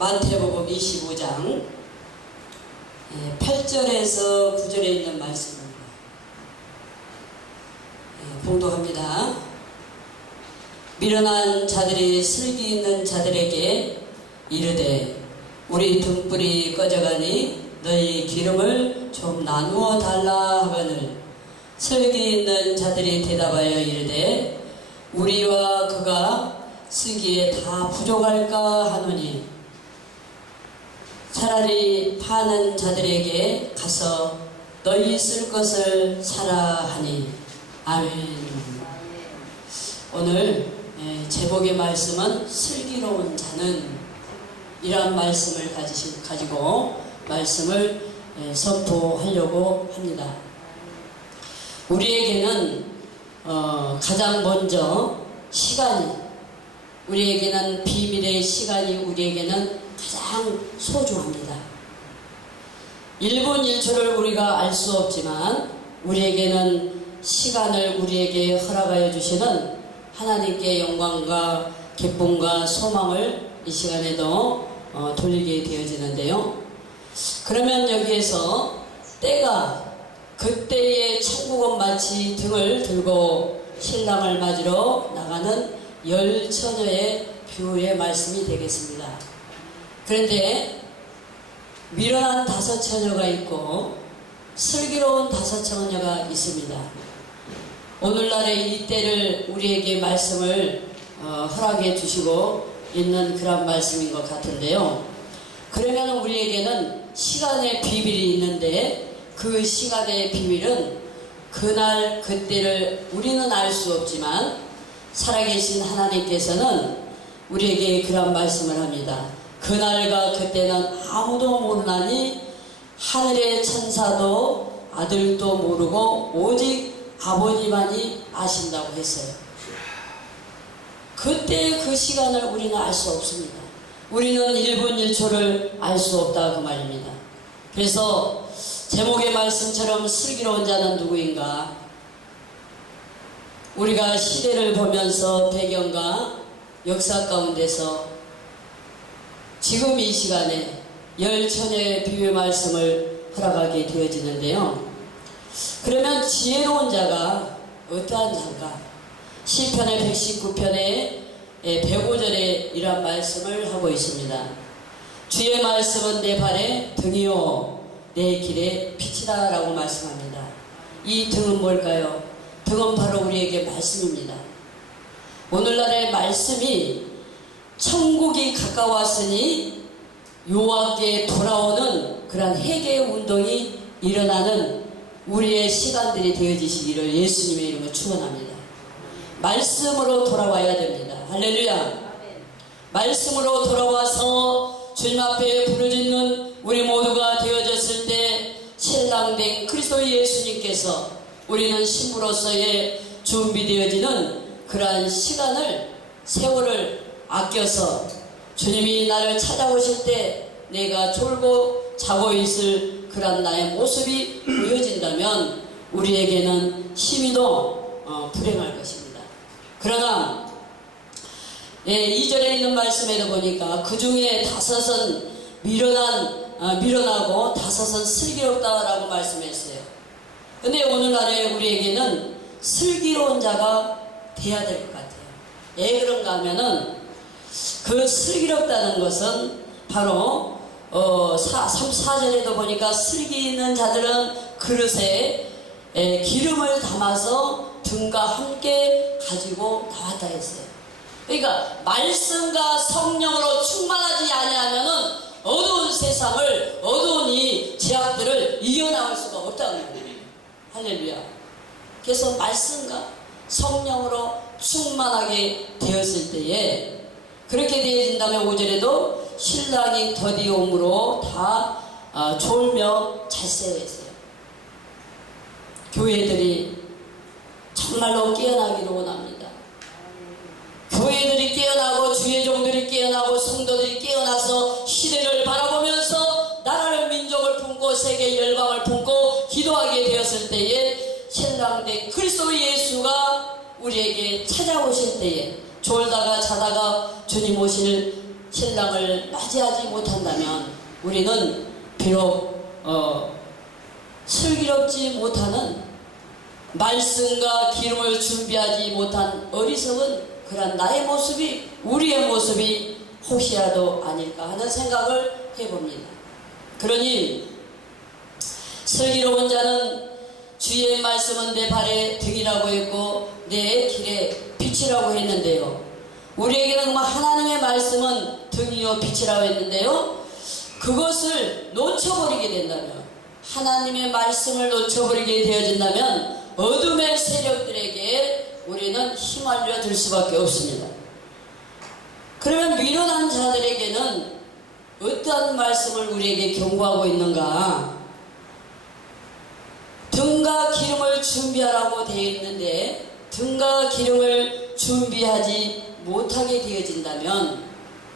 마태복음 25장 8절에서 9절에 있는 말씀입니다. 봉독합니다. 미련한 자들이 슬기 있는 자들에게 이르되 우리 등불이 꺼져가니 너희 기름을 좀 나누어 달라 하거늘 슬기 있는 자들이 대답하여 이르되 우리와 그가 쓰기에 다 부족할까 하노니 차라리 파는 자들에게 가서 너희 쓸 것을 사라 하니. 아멘. 오늘 제목의 말씀은 슬기로운 자는 이런 말씀을 가지고 말씀을 선포하려고 합니다. 우리에게는 가장 먼저 시간이, 우리에게는 비밀의 시간이 우리에게는 가장 소중합니다. 1분 1초를 우리가 알 수 없지만 우리에게는 시간을 우리에게 허락하여 주시는 하나님께 영광과 기쁨과 소망을 이 시간에도 돌리게 되어지는데요. 그러면 여기에서 때가 그때의 천국은 마치 등을 들고 신랑을 맞으러 나가는 10처녀의 비유의 말씀이 되겠습니다. 그런데 미련한 5처녀가 있고 슬기로운 5처녀가 있습니다. 오늘날의 이 때를 우리에게 말씀을 허락해 주시고 있는 그런 말씀인 것 같은데요. 그러면 우리에게는 시간의 비밀이 있는데 그 시간의 비밀은 그날 그때를 우리는 알 수 없지만 살아계신 하나님께서는 우리에게 그런 말씀을 합니다. 그날과 그때는 아무도 모르나니 하늘의 천사도 아들도 모르고 오직 아버지만이 아신다고 했어요. 그때 그 시간을 우리는 알 수 없습니다. 우리는 1분 1초를 알 수 없다 그 말입니다. 그래서 제목의 말씀처럼 슬기로운 자는 누구인가? 우리가 시대를 보면서 배경과 역사 가운데서 지금 이 시간에 10처녀의 비유의 말씀을 허락하게 되어지는데요. 그러면 지혜로운 자가 어떠한 자인가? 시편의 119편에 105절에 이런 말씀을 하고 있습니다. 주의 말씀은 내 발에 등이요 내 길에 빛이다 라고 말씀합니다. 이 등은 뭘까요? 등은 바로 우리에게 말씀입니다. 오늘날의 말씀이 천국이 가까웠으니 여호와께 돌아오는 그런 회개 운동이 일어나는 우리의 시간들이 되어지시기를 예수님의 이름으로 축원합니다. 말씀으로 돌아와야 됩니다. 할렐루야. 말씀으로 돌아와서 주님 앞에 부르짖는 우리 모두가 되어졌을 때 신랑된 그리스도 예수님께서 우리는 신부로서의 준비되어지는 그러한 시간을, 세월을 아껴서 주님이 나를 찾아오실 때 내가 졸고 자고 있을 그런 나의 모습이 보여진다면 우리에게는 심히도 불행할 것입니다. 그러나 2절에 있는 말씀에도 보니까 그 중에 5은 미련하고 5은 슬기롭다라고 말씀했어요. 근데 오늘날에 우리에게는 슬기로운 자가 돼야 될 것 같아요. 왜 그런가 하면은 그 슬기롭다는 것은 바로 4절에도 보니까 슬기 있는 자들은 그릇에 기름을 담아서 등과 함께 가지고 나왔다 했어요. 그러니까 말씀과 성령으로 충만하지 아니하면은 어두운 세상을, 어두운 이 제약들을 이겨나갈 수가 없다는 거예요. 할렐루야. 그래서 말씀과 성령으로 충만하게 되었을 때에 그렇게 되어진다면 5절에도 신랑이 더디옴으로 다 졸며 잘세했어요. 교회들이 정말로 깨어나기를 원합니다. 교회들이 깨어나고 주의 종들이 깨어나고 성도들이 깨어나서 시대를 바라보면서 나라를, 민족을 품고 세계 열방을 품고 기도하게 되었을 때에 신랑된 그리스도 예수가 우리에게 찾아오실 때에 졸다가 자다가 주님 오실 신랑을 맞이하지 못한다면 우리는 비록 슬기롭지 못하는 말씀과 기름을 준비하지 못한 어리석은 그런 나의 모습이, 우리의 모습이 혹시라도 아닐까 하는 생각을 해봅니다. 그러니 슬기로운 자는 주의 말씀은 내 발의 등이라고 했고 내 길의 빛이라고 했는데요. 우리에게는 하나님의 말씀은 등이요 빛이라고 했는데요. 그것을 놓쳐버리게 된다면, 하나님의 말씀을 놓쳐버리게 되어진다면 어둠의 세력들에게 우리는 휘말려 들 수밖에 없습니다. 그러면 미련한 자들에게는 어떠한 말씀을 우리에게 경고하고 있는가? 등과 기름을 준비하라고 되어 있는데 등과 기름을 준비하지 못하게 되어진다면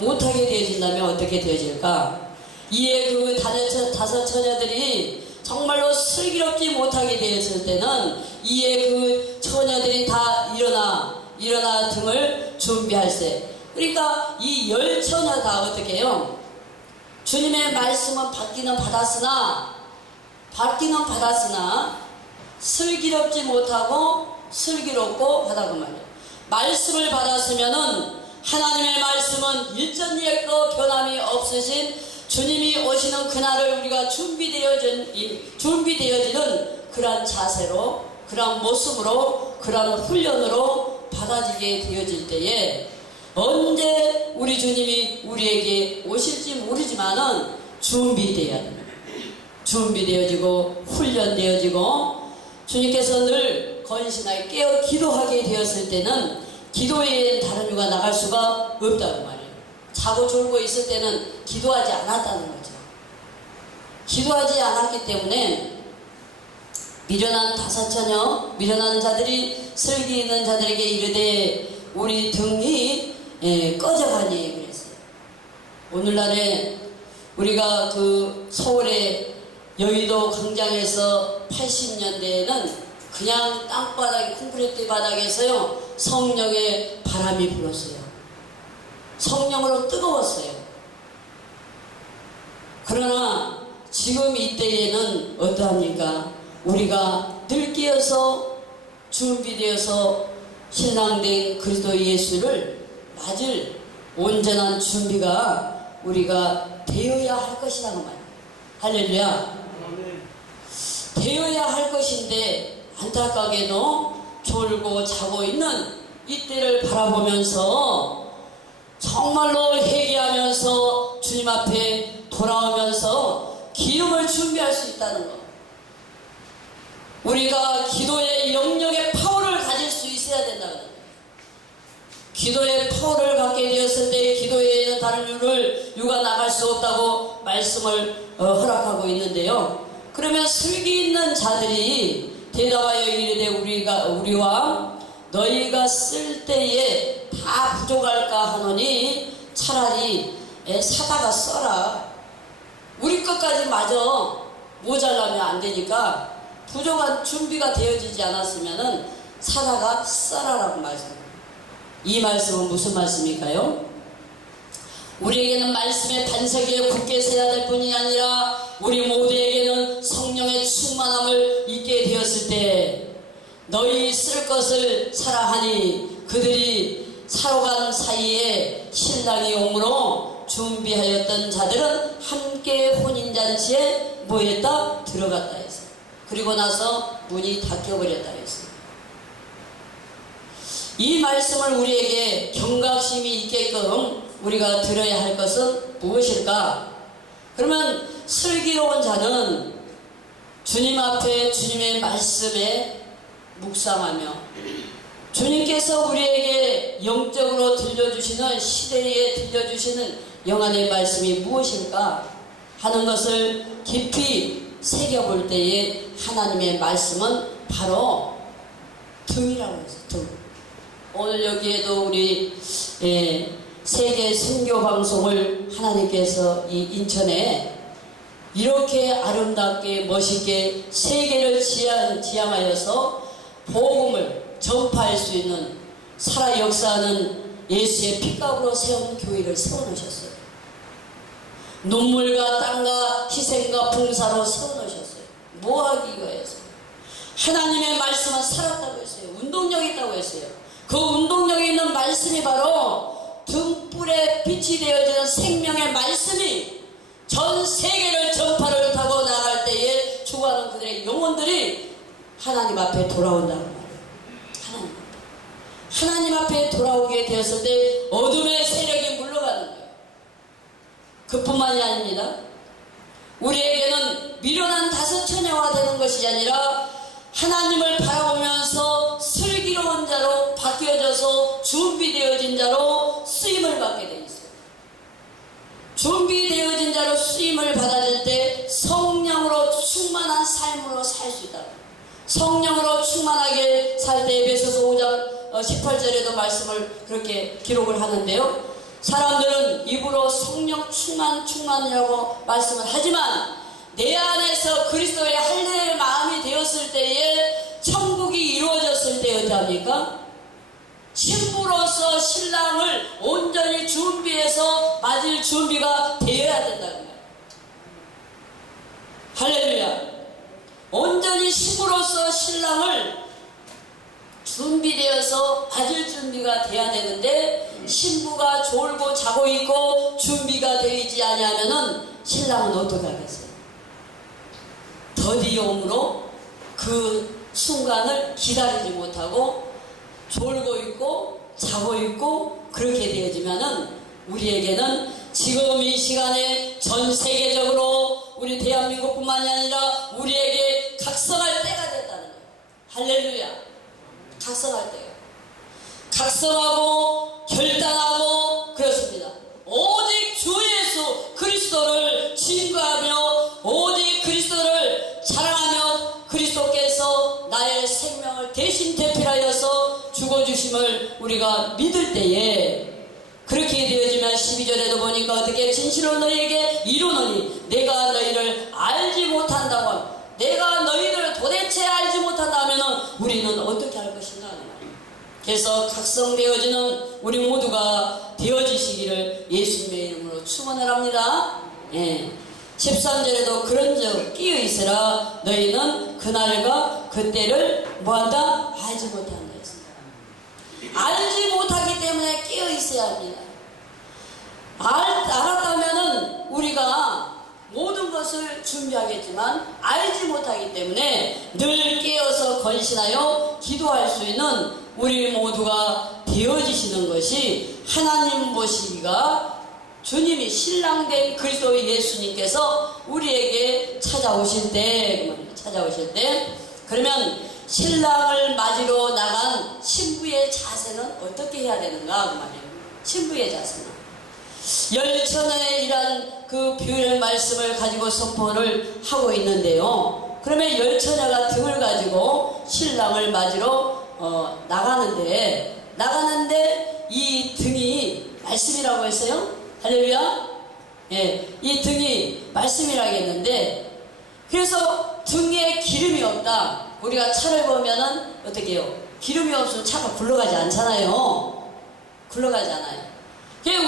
어떻게 되어질까? 이에 그 다섯 처녀들이 정말로 슬기롭지 못하게 되었을 때는 이에 그 처녀들이 다 일어나 등을 준비할세. 그러니까 이 10처녀 다 어떻게 해요? 주님의 말씀은 받기는 받았으나 슬기롭지 못하고 슬기롭고 하다고 말이에요. 말씀을 받았으면은 하나님의 말씀은 일전일도 변함이 없으신 주님이 오시는 그날을 우리가 준비되어지는 그러한 자세로, 그러한 모습으로, 그러한 훈련으로 받아지게 되어질 때에 언제 우리 주님이 우리에게 오실지 모르지만은 준비되어야 됩니다. 준비되어지고 훈련되어지고 주님께서 늘 건신하게 깨어 기도하게 되었을 때는 기도에 다른 이유가 나갈 수가 없다고 말이에요. 자고 졸고 있을 때는 기도하지 않았다는 거죠. 기도하지 않았기 때문에 미련한 미련한 자들이 슬기 있는 자들에게 이르되 우리 등이 꺼져가니 그랬어요. 오늘날에 우리가 그 서울의 여의도 광장에서 80년대에는 그냥 땅바닥, 콘크리트 바닥에서요 성령의 바람이 불었어요. 성령으로 뜨거웠어요. 그러나 지금 이때에는 어떠합니까? 우리가 늙기어서 준비되어서 신랑된 그리스도 예수를 맞을 온전한 준비가 우리가 되어야 할 것이라고 말이에요. 할렐루야. 되어야 할 것인데 안타깝게도 졸고 자고 있는 이때를 바라보면서 정말로 회개하면서 주님 앞에 돌아오면서 기름을 준비할 수 있다는 것. 우리가 기도의 영역의 파워를 가질 수 있어야 된다는 것. 기도의 파워를 갖게 되었을 때 기도에는 다른 이유가 나갈 수 없다고 말씀을 허락하고 있는데요. 그러면 슬기 있는 자들이 대답하여 이르되 우리와 너희가 쓸 때에 다 부족할까 하노니 차라리 사다가 써라. 우리 것까지 마저 모자라면 안 되니까 부족한 준비가 되어지지 않았으면은 사다가 써라라고 말씀합니다. 이 말씀은 무슨 말씀일까요? 우리에게는 말씀의 반석에 굳게 서야 될 뿐이 아니라 우리 모두에게는 성령의 충만함을 잊게 되었을 때 너희 쓸 것을 사라 하니 그들이 사러 간 사이에 신랑이 오므로 준비하였던 자들은 함께 혼인잔치에 모였다 들어갔다 했어요. 그리고 나서 문이 닫혀버렸다 했어요. 이 말씀을 우리에게 경각심이 있게끔 우리가 들어야 할 것은 무엇일까? 그러면 슬기로운 자는 주님 앞에 주님의 말씀에 묵상하며 주님께서 우리에게 영적으로 들려주시는 시대에 들려주시는 영안의 말씀이 무엇일까 하는 것을 깊이 새겨볼 때에 하나님의 말씀은 바로 등이라고 해서 등. 오늘 여기에도 우리 세계 선교 방송을 하나님께서 이 인천에 이렇게 아름답게 멋있게 세계를 지향하여서 복음을 전파할 수 있는 살아 역사하는 예수의 피값으로 세운 교회를 세워놓으셨어요. 눈물과 땀과 희생과 봉사로 세워놓으셨어요. 뭐하기 위해서? 하나님의 말씀은 살았다고 했어요. 운동력이 있다고 했어요. 그 운동력이 있는 말씀이 바로 등불에 빛이 되어지는 생명의 말씀이 전 세계를 전파를 타고 나갈 때에 죽어가는 그들의 영혼들이 하나님 앞에 돌아온다는 말이에요. 하나님 앞에 돌아오게 되었을 때 어둠의 세력이 물러가는 거예요. 그뿐만이 아닙니다. 우리에게는 미련한 다섯 처녀가 되는 것이 아니라 하나님을 바라보면서 슬기로운 자로 바뀌어져서 준비되어진 자로 쓰임을 받게 되어 있어요. 준비되어진 자로 쓰임을 받아질 때 성령으로 충만한 삶으로 살 수 있다. 성령으로 충만하게 살 때 에베소서 5장 18절에도 말씀을 그렇게 기록을 하는데요. 사람들은 입으로 성령 충만이라고 말씀을 하지만 내 안에서 그리스도의 할례의 마음이 되었을 때에 천국이 이루어졌을 때 어떡합니까? 신부로서 신랑을 온전히 준비해서 맞을 준비가 되어야 된다는 거예요. 할렐루야. 온전히 신부로서 신랑을 준비되어서 맞을 준비가 돼야 되는데 신부가 졸고 자고 있고 준비가 되지 아니하면은 신랑은 어떻게 하겠어요? 더디움으로 그 순간을 기다리지 못하고 졸고 있고 자고 있고 그렇게 되어지면은 우리에게는 지금 이 시간에 전 세계적으로 우리 대한민국뿐만이 아니라 우리에게 각성할 때가 됐다는 거예요. 할렐루야. 각성할 때요. 각성하고 결단하고 그렇습니다. 오직 주 예수 그리스도를 증거하며 오직 그리스도를 자랑하며 그리스도께서 나의 생명을 대신 대필하여서 죽어주심을 우리가 믿을 때에 그렇게 되어지면 12절에도 보니까 어떻게 진실로 너희에게 이루노니 내가 너희를 알지 못한다고 하면 내가 너희를 도대체 알지 못한다면 우리는 어떻게 할 것인가. 그래서 각성되어지는 우리 모두가 되어지시기를 예수님의 이름으로 축원을 합니다. 13절에도 그런즉 끼어 있으라 너희는 그날과 그때를 뭐한다? 알지 못한다 했습니다. 알지 못하기 때문에 끼어 있어야 합니다. 알았다면은 우리가 모든 것을 준비하겠지만 알지 못하기 때문에 늘 깨어서 건신하여 기도할 수 있는 우리 모두가 되어지시는 것이 하나님 보시기가 주님이 신랑된 그리스도 예수님께서 우리에게 찾아오실 때 그러면 신랑을 맞으러 나간 신부의 자세는 어떻게 해야 되는가 그 말이에요. 신부의 자세는 열처녀의 이란 그 비유의 말씀을 가지고 선포를 하고 있는데요. 그러면 열처녀가 등을 가지고 신랑을 맞으러 나가는데 이 등이 말씀이라고 했어요. 할렐루야. 이 등이 말씀이라고 했는데 그래서 등에 기름이 없다. 우리가 차를 보면은 어떻게 해요? 기름이 없으면 차가 굴러가지 않잖아요. 굴러가지 않아요.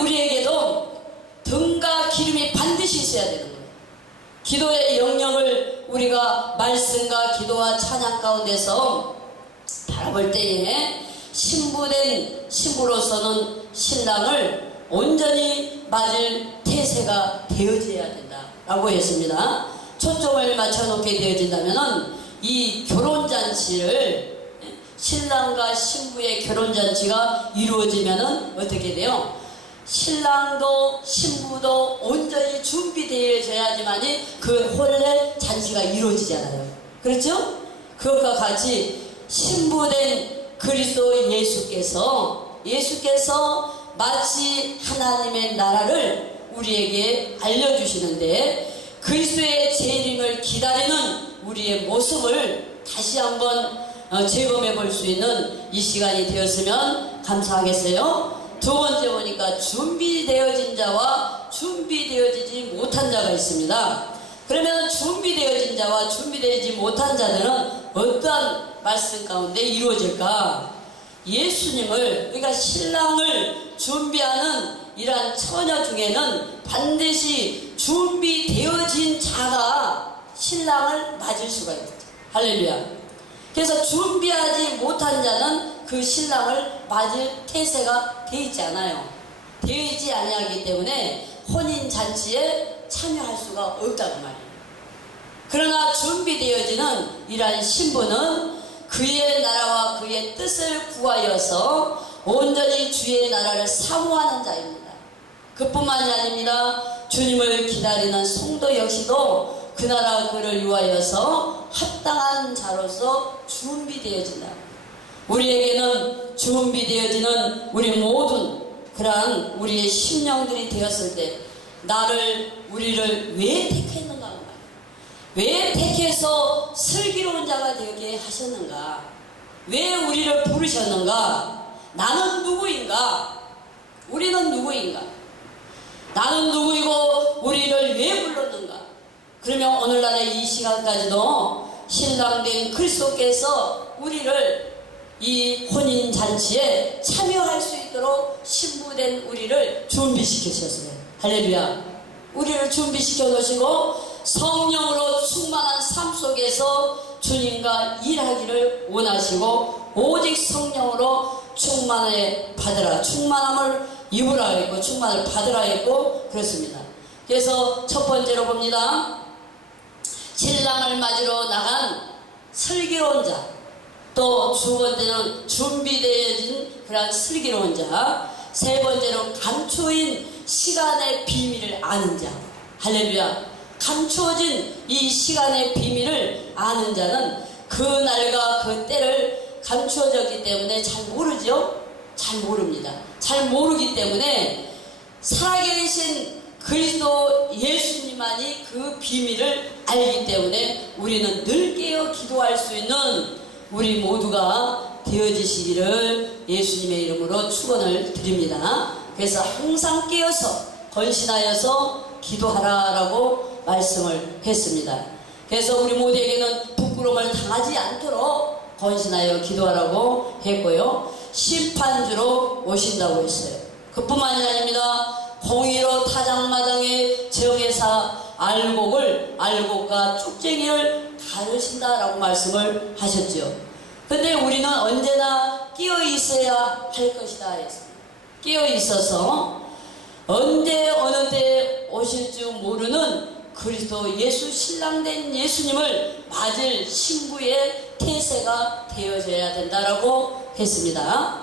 우리에게도 등과 기름이 반드시 있어야 되는 거예요. 기도의 영역을 우리가 말씀과 기도와 찬양 가운데서 바라볼 때에 신부된 신부로서는 신랑을 온전히 맞을 태세가 되어져야 된다라고 했습니다. 초점을 맞춰놓게 되어진다면은 이 결혼잔치를 신랑과 신부의 결혼잔치가 이루어지면은 어떻게 돼요? 신랑도 신부도 온전히 준비되어져야지만이 그 혼례 잔치가 이루어지잖아요. 그렇죠? 그것과 같이 신부된 그리스도 예수께서 마치 하나님의 나라를 우리에게 알려주시는데 그리스도의 재림을 기다리는 우리의 모습을 다시 한번 재검해 볼 수 있는 이 시간이 되었으면 감사하겠어요. 두 번째 보니까 준비되어진 자와 준비되어지지 못한 자가 있습니다. 그러면 준비되어진 자와 준비되지 못한 자들은 어떠한 말씀 가운데 이루어질까? 예수님을, 그러니까 신랑을 준비하는 이러한 처녀 중에는 반드시 준비되어진 자가 신랑을 맞을 수가 있죠. 할렐루야. 그래서 준비하지 못한 자는 그 신랑을 맞을 태세가 되어 있지 않아요. 되어 있지 아니하기 때문에 혼인잔치에 참여할 수가 없다고 말이에요. 그러나 준비되어지는 이러한 신부는 그의 나라와 그의 뜻을 구하여서 온전히 주의 나라를 사모하는 자입니다. 그뿐만이 아닙니다. 주님을 기다리는 성도 역시도 그 나라 그를 위하여서 합당한 자로서 준비되어진다. 우리에게는 준비되어지는 우리 모든 그러한 우리의 심령들이 되었을 때 우리를 왜 택했는가 하는 말이에요. 왜 택해서 슬기로운 자가 되게 하셨는가? 왜 우리를 부르셨는가? 나는 누구인가? 우리는 누구인가? 나는 누구이고 우리를 왜 불렀는가? 그러면 오늘날의 이 시간까지도 신랑된 그리스도께서 우리를 이 혼인잔치에 참여할 수 있도록 신부된 우리를 준비시키셨어요. 할렐루야. 우리를 준비시켜 놓으시고 성령으로 충만한 삶 속에서 주님과 일하기를 원하시고 오직 성령으로 충만함을 입으라 했고 충만을 받으라 했고 그렇습니다. 그래서 첫 번째로 봅니다. 신랑을 맞으러 나간 슬기로운 자, 또 두 번째는 준비되어진 그런 슬기로운 자, 세 번째로 감추인 시간의 비밀을 아는 자. 할렐루야. 감추어진 이 시간의 비밀을 아는 자는 그 날과 그 때를 감추어졌기 때문에 잘 모르죠? 잘 모릅니다. 잘 모르기 때문에 살아계신 그리스도 예수님만이 그 비밀을 알기 때문에 우리는 늘 깨어 기도할 수 있는 우리 모두가 되어지시기를 예수님의 이름으로 축원을 드립니다. 그래서 항상 깨어서 건신하여서 기도하라라고 말씀을 했습니다. 그래서 우리 모두에게는 부끄러움을 당하지 않도록 건신하여 기도하라고 했고요. 심판주로 오신다고 했어요. 그뿐만이 아닙니다. 공의로 타장마당의 정의사 알곡과 쭉쟁이를 가르신다라고 말씀을 하셨죠. 근데 우리는 언제나 끼어 있어야 할 것이다 했습니다. 끼어 있어서 언제 어느 때 오실 줄 모르는 그리스도 예수 신랑된 예수님을 맞을 신부의 태세가 되어져야 된다라고 했습니다.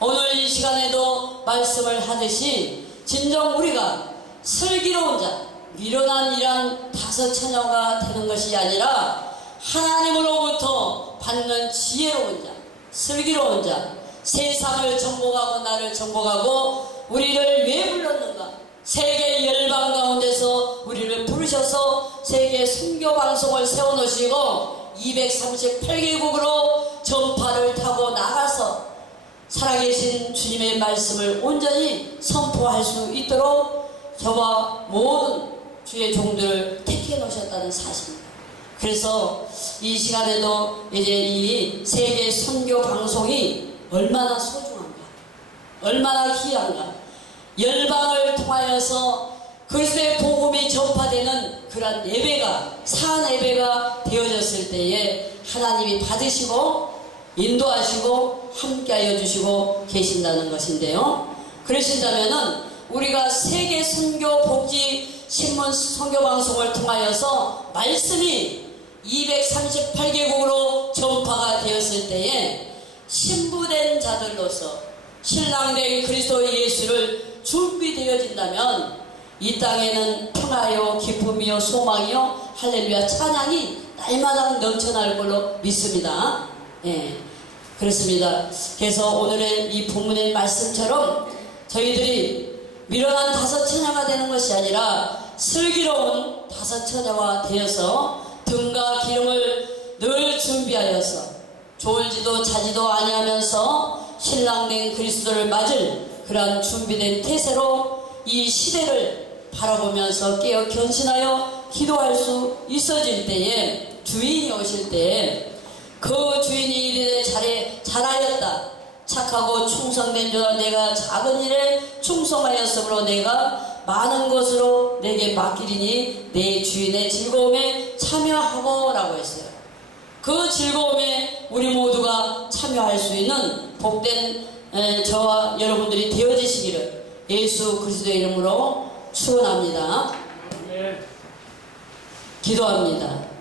오늘 이 시간에도 말씀을 하듯이 진정 우리가 슬기로운 자, 미련한 이란 다섯 처녀가 되는 것이 아니라 하나님으로부터 받는 지혜로운 자, 슬기로운 자, 세상을 정복하고 나를 정복하고 우리를 왜 불렀는가? 세계 열방 가운데서 우리를 부르셔서 세계 선교 방송을 세워놓으시고 238개국으로 전파를 타고 나가서 살아계신 주님의 말씀을 온전히 선포할 수 있도록 저와 모든 주의 종들을 택해 놓으셨다는 사실입니다. 그래서 이 시간에도 이제 이 세계 선교 방송이 얼마나 소중한가, 얼마나 귀한가, 열방을 통하여서 그리스도의 복음이 전파되는 그런 예배가, 산 예배가 되어졌을 때에 하나님이 받으시고 인도하시고 함께하여 주시고 계신다는 것인데요. 그러신다면은 우리가 세계 선교 복지 신문 선교 방송을 통하여서 말씀이 238개국으로 전파가 되었을 때에 신부된 자들로서 신랑된 그리스도 예수를 준비되어진다면 이 땅에는 평화요 기쁨이요 소망이요 할렐루야 찬양이 날마다 넘쳐날 걸로 믿습니다. 예, 그렇습니다. 그래서 오늘의 이 본문의 말씀처럼 저희들이 미련한 다섯 처녀가 되는 것이 아니라 슬기로운 다섯 처녀가 되어서 등과 기름을 늘 준비하여서 졸지도 자지도 아니하면서 신랑된 그리스도를 맞을 그러한 준비된 태세로 이 시대를 바라보면서 깨어 견신하여 기도할 수 있어질 때에 주인이 오실 때에 그 주인이 이르되 잘하였다 착하고 충성된 자라 내가 작은 일에 충성하였으므로 내가 많은 것으로 내게 맡기리니 내 주인의 즐거움에 참여하고 라고 했어요. 그 즐거움에 우리 모두가 참여할 수 있는 복된 저와 여러분들이 되어지시기를 예수 그리스도의 이름으로 축원합니다. 기도합니다.